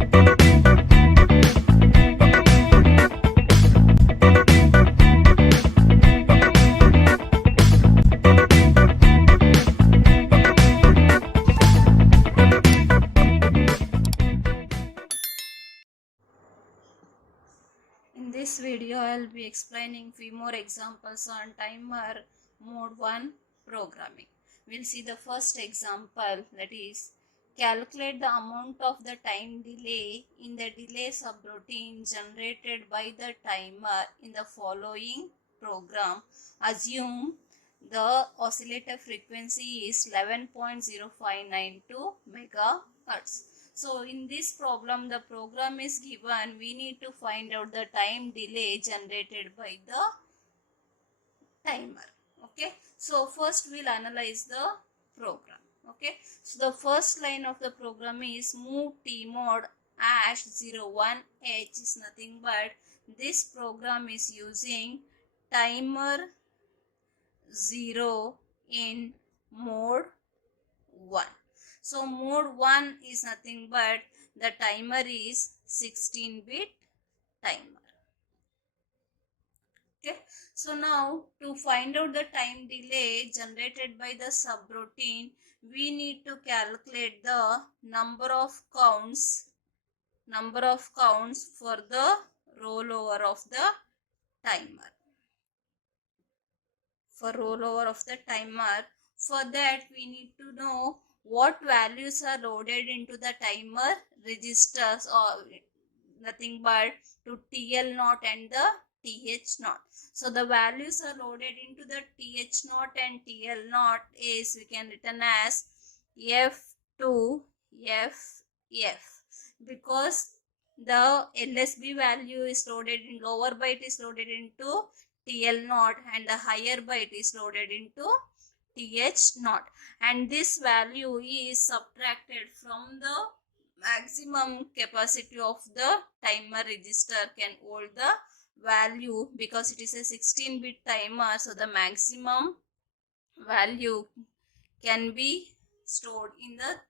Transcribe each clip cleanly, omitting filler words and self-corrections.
In this video, I'll be explaining few more examples on timer mode 1 programming. We'll see the first example, that is calculate the amount of the time delay in the delay subroutine generated by the timer in the following program. Assume the oscillator frequency is 11.0592 megahertz. So in this problem, the program is given. We need to find out the time delay generated by the timer. Okay. So first we'll analyze the program. Okay. So the first line of the program is move tmod #01h is nothing but this program is using timer 0 in mode 1. So mode 1 is nothing but the timer is 16-bit timer. Okay. So now to find out the time delay generated by the subroutine, we need to calculate the number of counts for the rollover of the timer. For that we need to know what values are loaded into the timer registers, or nothing but to TL0 and the TH0. So the values are loaded into the TH0 and TL0 is, we can written as F2 FF, because the LSB value is loaded in, lower byte is loaded into TL0 and the higher byte is loaded into TH0, and this value is subtracted from the maximum capacity of the timer register can hold the value, because it is a 16-bit timer. So the maximum value can be stored in the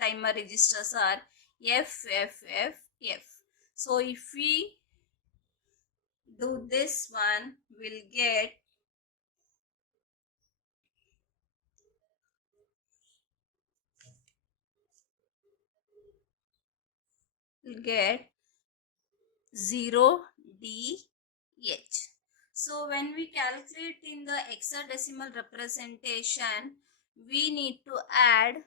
timer registers are FFFF. So if we do this one, we'll get 0DH. So when we calculate in the hexadecimal representation, we need to add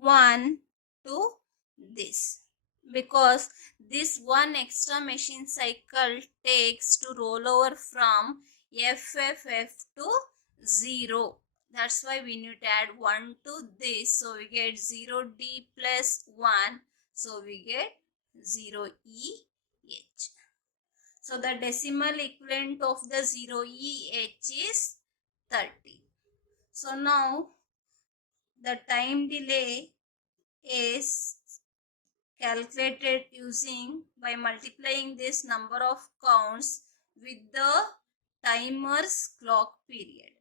1 to this, because this one extra machine cycle takes to roll over from FFF to 0. That's why we need to add 1 to this. So we get 0D plus 1. So we get 0EH. So the decimal equivalent of the 0EH is 30. So now the time delay is calculated using by multiplying this number of counts with the timer's clock period.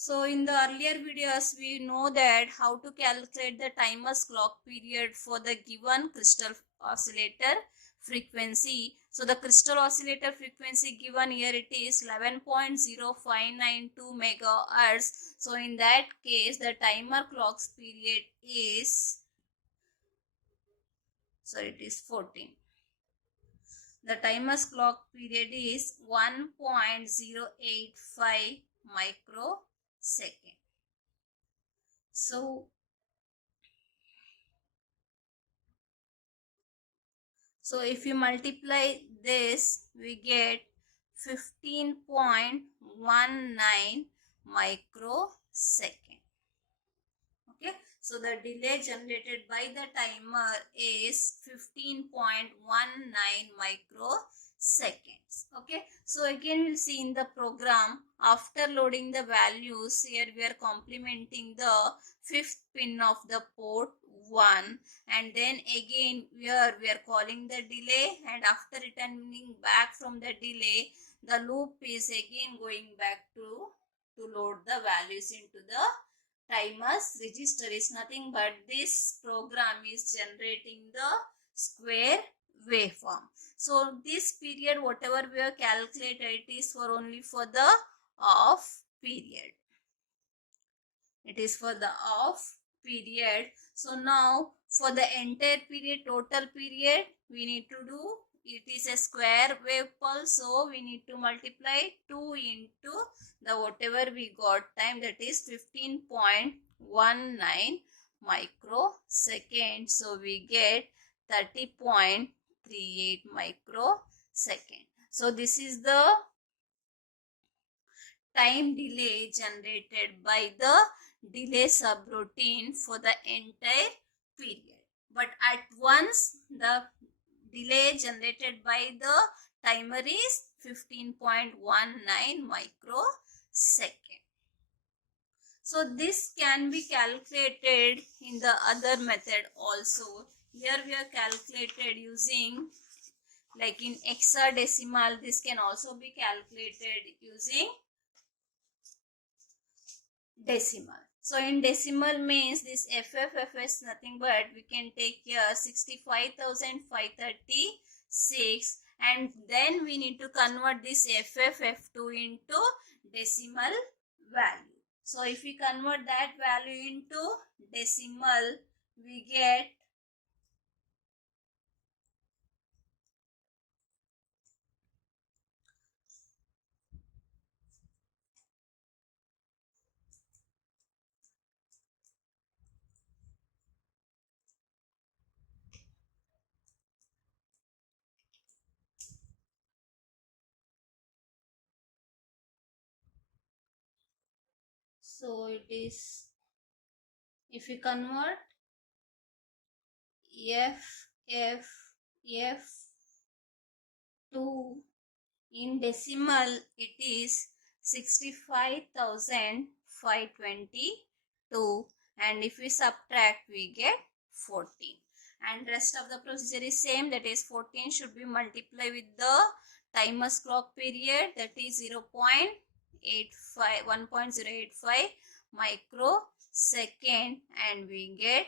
So in the earlier videos, we know that how to calculate the timer's clock period for the given crystal oscillator frequency. So the crystal oscillator frequency given here, it is 11.0592 megahertz. So in that case, the timer clock's period is, it is 14. The timer's clock period is 1.085 microsecond. So if you multiply this, we get 15.19 microsecond. Okay, so the delay generated by the timer is 15.19 microseconds. Okay, so again we'll see in the program, after loading the values, here we are complementing the 5th pin of the port 1, and then again here we are calling the delay, and after returning back from the delay, the loop is again going back to to load the values into the timer's register is nothing but this program is generating the square waveform. So this period whatever we have calculated, it is for only for the off period. It is for the off period. So now for the entire period, total period, we need to do, it is a square wave pulse, so we need to multiply 2 into the whatever we got time, that is 15.19 microsecond. So we get 30.38 microsecond. So this is the time delay generated by the delay subroutine for the entire period. But at once the delay generated by the timer is 15.19 microsecond. So this can be calculated in the other method also. Here we have calculated using, like in hexadecimal, this can also be calculated using decimal. So in decimal means this FFF is nothing but we can take here 65,536, and then we need to convert this FFF2 into decimal value. So if we convert that value into decimal, we get so it is, if we convert FFF2 in decimal, it is 65,522, and if we subtract we get 14, and rest of the procedure is same, that is 14 should be multiplied with the timer's clock period, that is 1.085 microsecond, and we get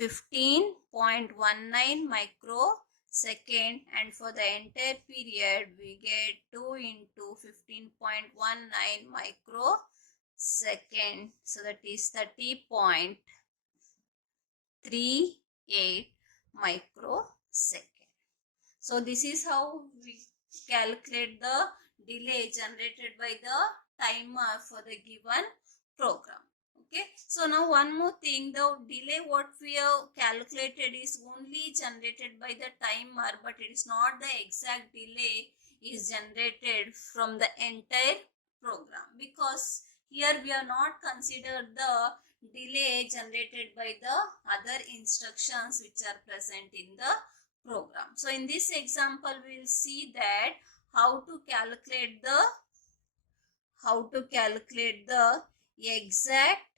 15.19 microsecond, and for the entire period we get 2 into 15.19 microsecond, so that is 30.38 microsecond. So this is how we calculate the delay generated by the timer for the given program. Okay, so now one more thing, the delay what we have calculated is only generated by the timer, but it is not the exact delay is generated from the entire program, because here we are not considered the delay generated by the other instructions which are present in the program. So in this example we will see that how to calculate the exact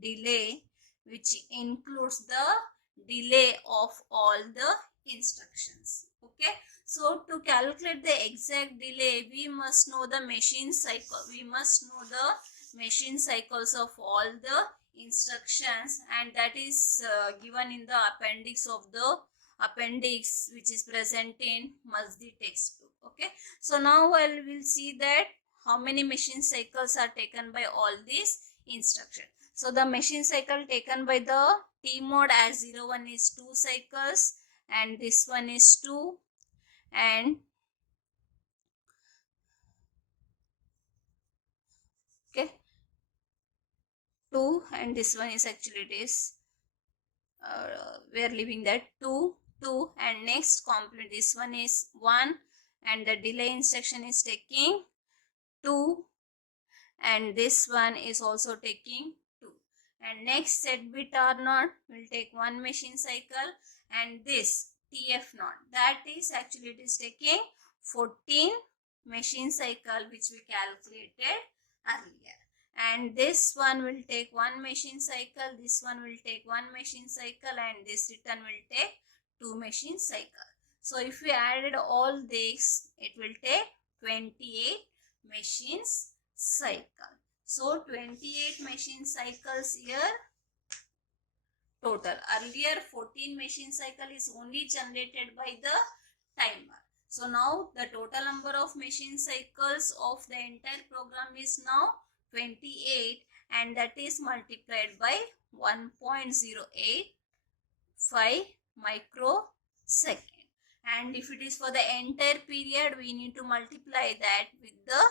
delay which includes the delay of all the instructions. Okay, so to calculate the exact delay we must know the machine cycle, we must know the machine cycles of all the instructions, and that is given in the appendix which is present in Mazdi textbook. Okay, so now I will see that how many machine cycles are taken by all these instructions. So the machine cycle taken by the T mode as 01 is 2 cycles, and this one is 2, and okay 2, and this one is actually it is we are leaving that 2, and next complete this one is 1, and the delay instruction is taking 2, and this one is also taking 2, and next set bit R0 will take 1 machine cycle, and this TF0 that is actually it is taking 14 machine cycle which we calculated earlier, and this one will take 1 machine cycle, this one will take 1 machine cycle, and this return will take 2 machine cycle. So if we added all this, it will take 28 machines cycle. So 28 machine cycles here total. Earlier 14 machine cycle is only generated by the timer. So now the total number of machine cycles of the entire program is now 28, and that is multiplied by 1.085 microsecond. And if it is for the entire period, we need to multiply that with the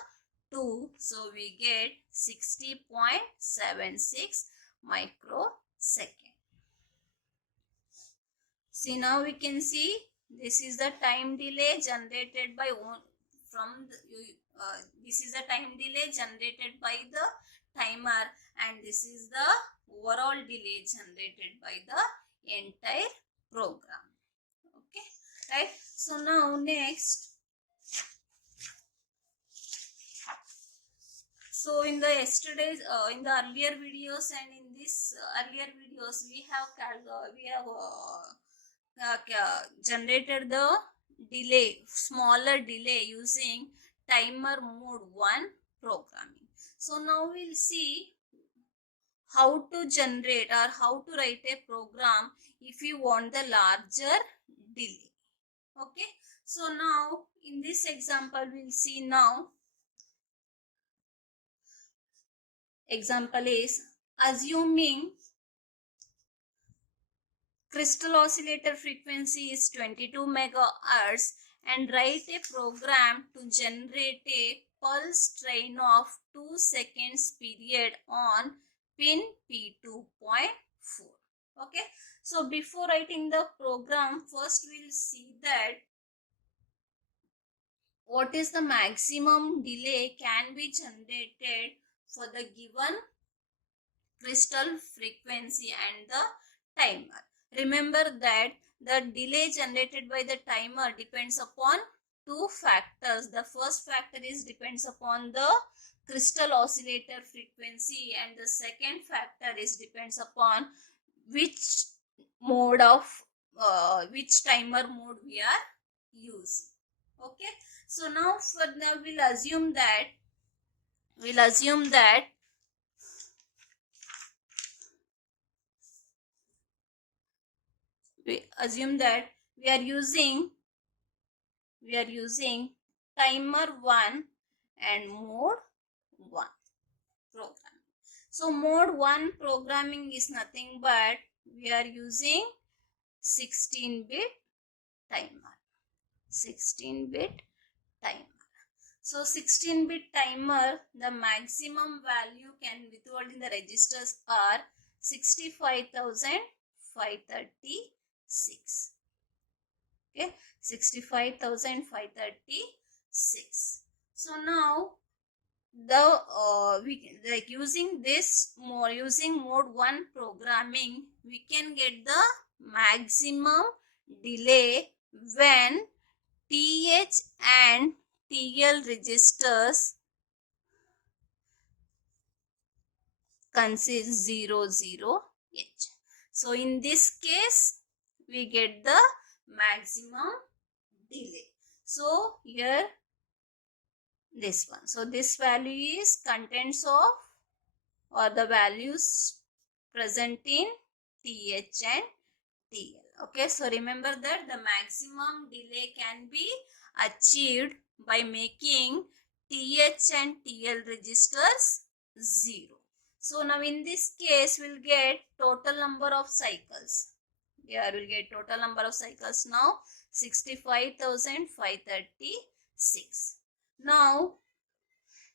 2. So we get 60.76 microsecond. See, now we can see this is the time delay generated by this is the time delay generated by the timer, and this is the overall delay generated by the entire program. Okay, right? So now next, so in the yesterday's in the earlier videos and in this earlier videos we have generated the delay, smaller delay using timer mode 1 programming. So now we'll see how to generate or how to write a program if you want the larger delay. Okay, so now in this example we'll see now. Example is, assuming crystal oscillator frequency is 22 megahertz and write a program to generate a pulse train of 2 seconds period on pin P2.4. Okay, so before writing the program, first we'll see that what is the maximum delay can be generated for the given crystal frequency and the timer. Remember that the delay generated by the timer depends upon two factors. The first factor is depends upon the crystal oscillator frequency, and the second factor is depends upon which mode of which timer mode we are using. Okay, so now we'll assume that we are using timer 1 and mode 1 programming. So mode 1 programming is nothing but we are using 16-bit timer. 16-bit timer. So 16-bit timer, the maximum value can withhold in the registers are 65,536. Okay, 65,536. So now the using mode 1 programming, we can get the maximum delay when TH and TL registers consist 00H. So in this case we get the maximum delay. So here this one. So this value is contents of or the values present in TH and TL. Okay, so remember that the maximum delay can be achieved by making TH and TL registers 0. So now in this case we'll get total number of cycles. Here we'll get total number of cycles now 65,536. Now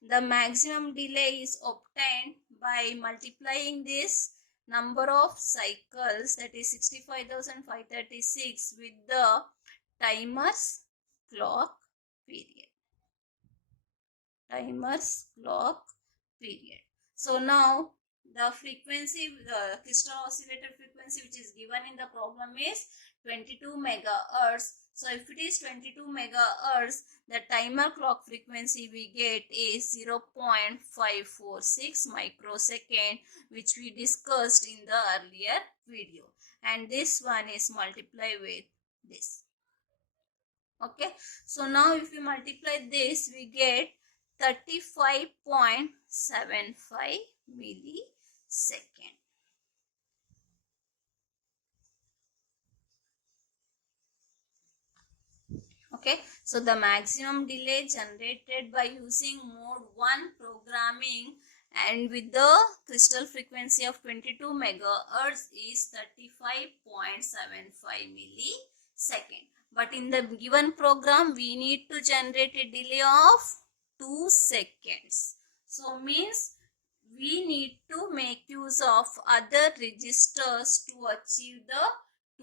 the maximum delay is obtained by multiplying this number of cycles, that is 65,536, with the timer's clock period. Timer's clock period. So now the frequency, the crystal oscillator frequency which is given in the problem is 22 megahertz. So if it is 22 megahertz, the timer clock frequency we get is 0.546 microsecond, which we discussed in the earlier video, and this one is multiplied with this. Okay, so now if we multiply this, we get 35.75 millisecond. Okay, so the maximum delay generated by using mode 1 programming and with the crystal frequency of 22 megahertz is 35.75 millisecond. But in the given program, we need to generate a delay of 2 seconds. So means we need to make use of other registers to achieve the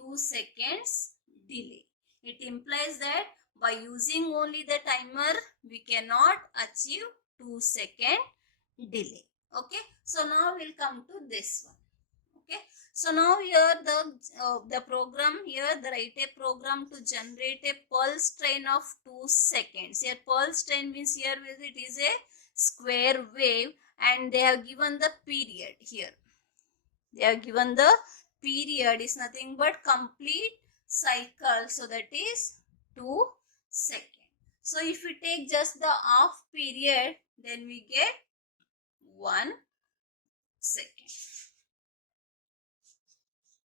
2 seconds delay. It implies that by using only the timer, we cannot achieve 2-second delay. Okay, so now we'll come to this one. Okay, so now here the program here, the write a program to generate a pulse train of 2 seconds. Here pulse train means here it is a square wave and they have given the period here. They have given the period is nothing but complete cycle, so that is 2 seconds. So if we take just the half period, then we get 1 second.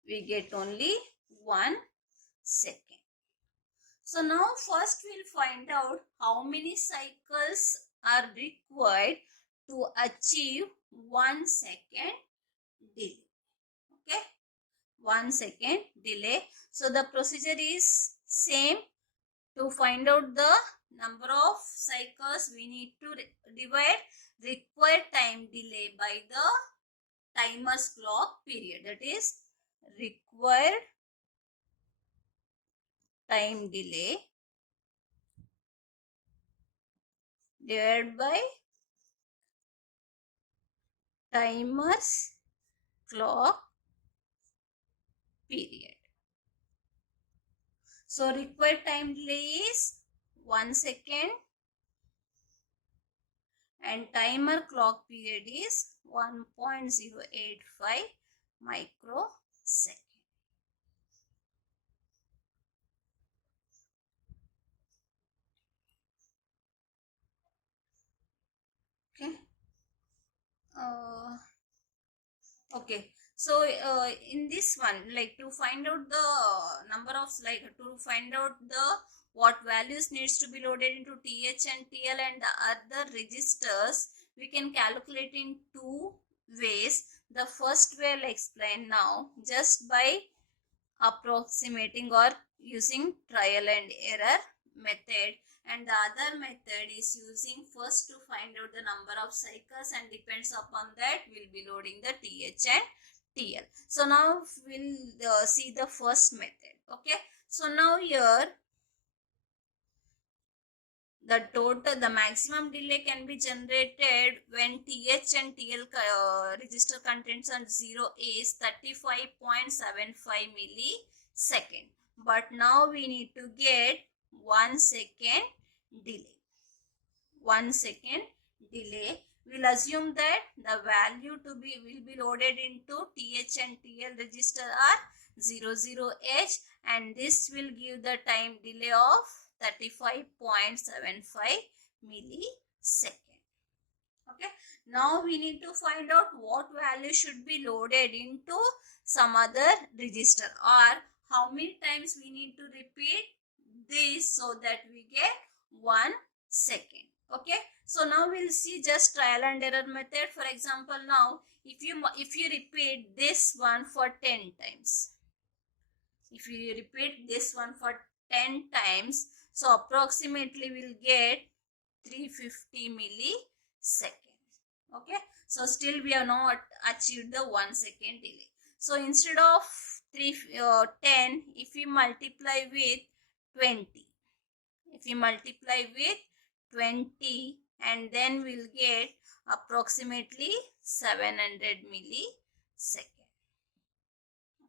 We get only 1 second. So now first we'll find out how many cycles are required to achieve 1 second delay. Okay, 1 second delay. So the procedure is same. To find out the number of cycles, we need to divide required time delay by the timer's clock period. That is required time delay divided by timer's clock period. So required time delay is 1 second and timer clock period is 1.085 microsecond. Okay. Okay. So in this one, like to find out the number of to find out the what values needs to be loaded into TH and TL and the other registers, we can calculate in two ways. The first way I'll explain now, just by approximating or using trial and error method, and the other method is using first to find out the number of cycles and depends upon that we'll be loading the TH and TL. So now we'll see the first method. Okay, so now here the maximum delay can be generated when TH and TL register contents on 0 is 35.75 millisecond. But now we need to get 1 second delay. 1 second delay. We'll assume that the value will be loaded into TH and TL register are 00H and this will give the time delay of 35.75 millisecond. Okay, now we need to find out what value should be loaded into some other register or how many times we need to repeat this so that we get 1 second. Okay, so now we'll see just trial and error method. For example, now if you repeat this one for 10 times, if you repeat this one for 10 times, so approximately we'll get 350 milliseconds. Okay, so still we have not achieved the 1 second delay. So instead of 10, if we multiply with 20, if we multiply with 20 and then we'll get approximately 700 millisecond.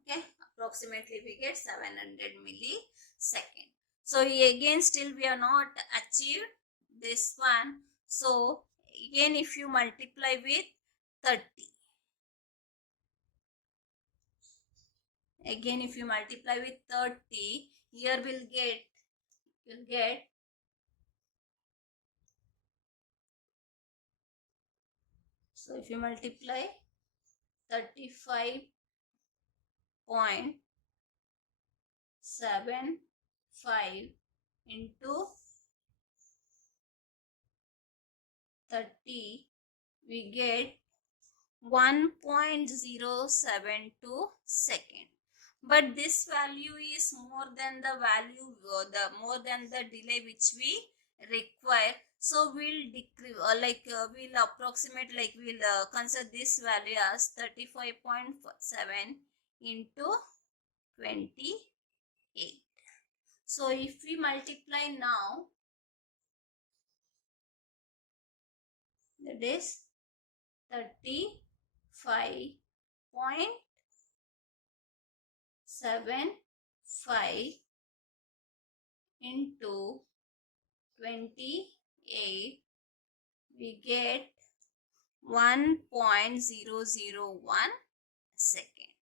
Okay, approximately we get 700 millisecond. So again still we have not achieved this one. So again if you multiply with 30, again if you multiply with 30, here you'll get So if you multiply 35.75 into 30, we get 1.072 second. But this value is more than the value, more than the delay which we require. So we'll decrease, we'll approximate, we'll consider this value as 35.7 into 28. So if we multiply now, that is 35.75 into 28, we get 1.001 second.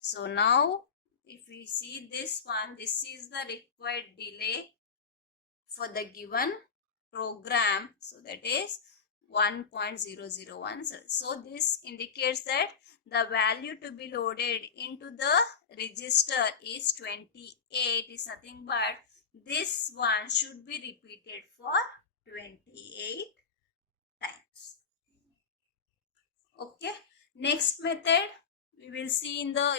So now if we see this one, this is the required delay for the given program. So that is 1.001. So this indicates that the value to be loaded into the register is 28, is nothing but this one should be repeated for 28 times. Okay, next method we will see in the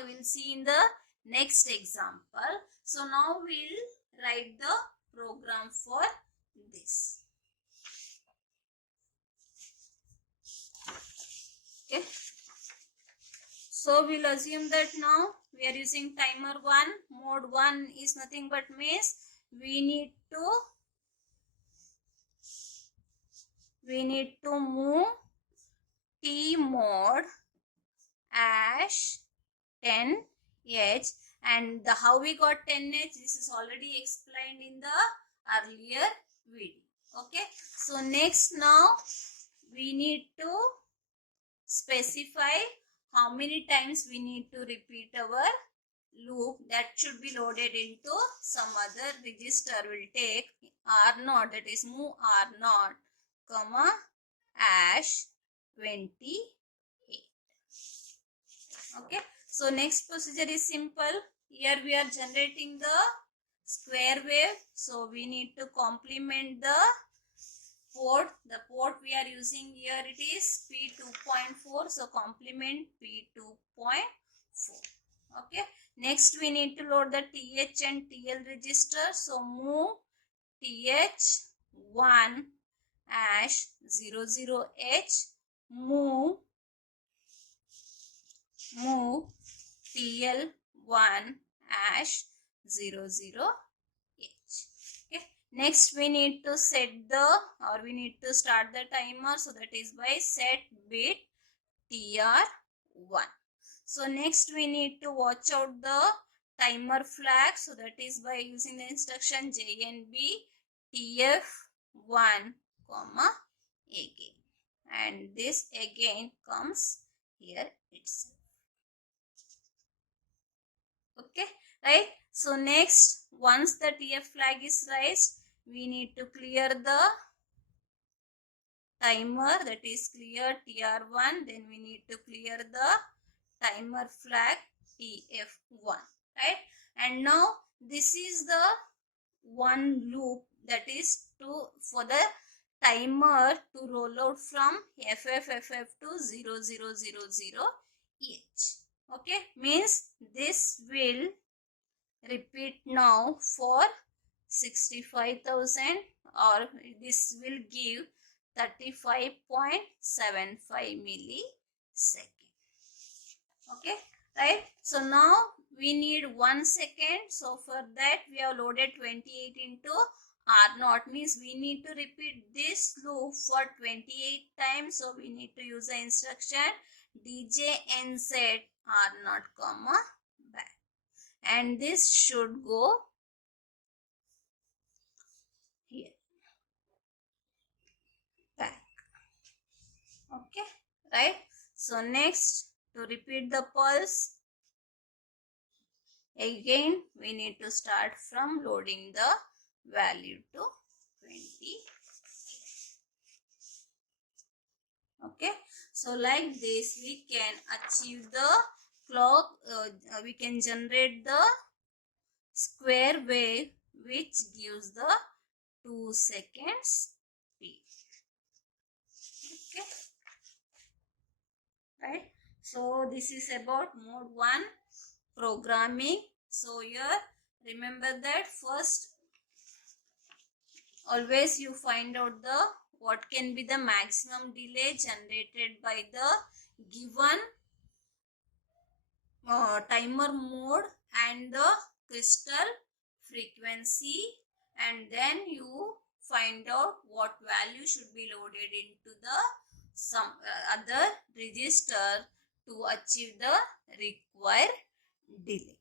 next example. So now we'll write the program for this. Okay, so we'll assume that now we are using timer 1. Mode 1 is nothing but means we need to move T mode as 10H, and how we got 10H, this is already explained in the earlier video. Okay, so next now we need to specify how many times we need to repeat our loop. That should be loaded into some other register. Will take R0, that is move R0 comma ash 28. Okay, so next procedure is simple. Here we are generating the square wave, so we need to complement the port. The port we are using here, it is P2.4, so complement P2.4. okay, next we need to load the TH and TL register, so move TH1 ash 00H, move TL1 ash 00H. Okay, next we need to set we need to start the timer, so that is by set bit TR1. So next we need to watch out the timer flag, so that is by using the instruction JNB TF1 comma again, and this again comes here itself. Okay, right? So next, once the TF flag is raised, we need to clear the timer, that is clear TR1, then we need to clear the timer flag TF1, right? And now this is the one loop, that is for the timer to roll out from FFFF to 0000H. Okay, means this will repeat now for 65,000, or this will give 35.75 millisecond. Okay, right? So now we need 1 second. So for that we have loaded 28 into R0, means we need to repeat this loop for 28 times. So we need to use the instruction DJNZ R0 comma back, and this should go here back. Okay, right? So next, to repeat the pulse, again we need to start from loading the value to 20. Okay, So like this we can achieve the clock, we can generate the square wave which gives the 2 seconds speed. Okay, right? So this is about mode 1 programming. So here remember that first always you find out the what can be the maximum delay generated by the given timer mode and the crystal frequency, and then you find out what value should be loaded into the some other register to achieve the required delay.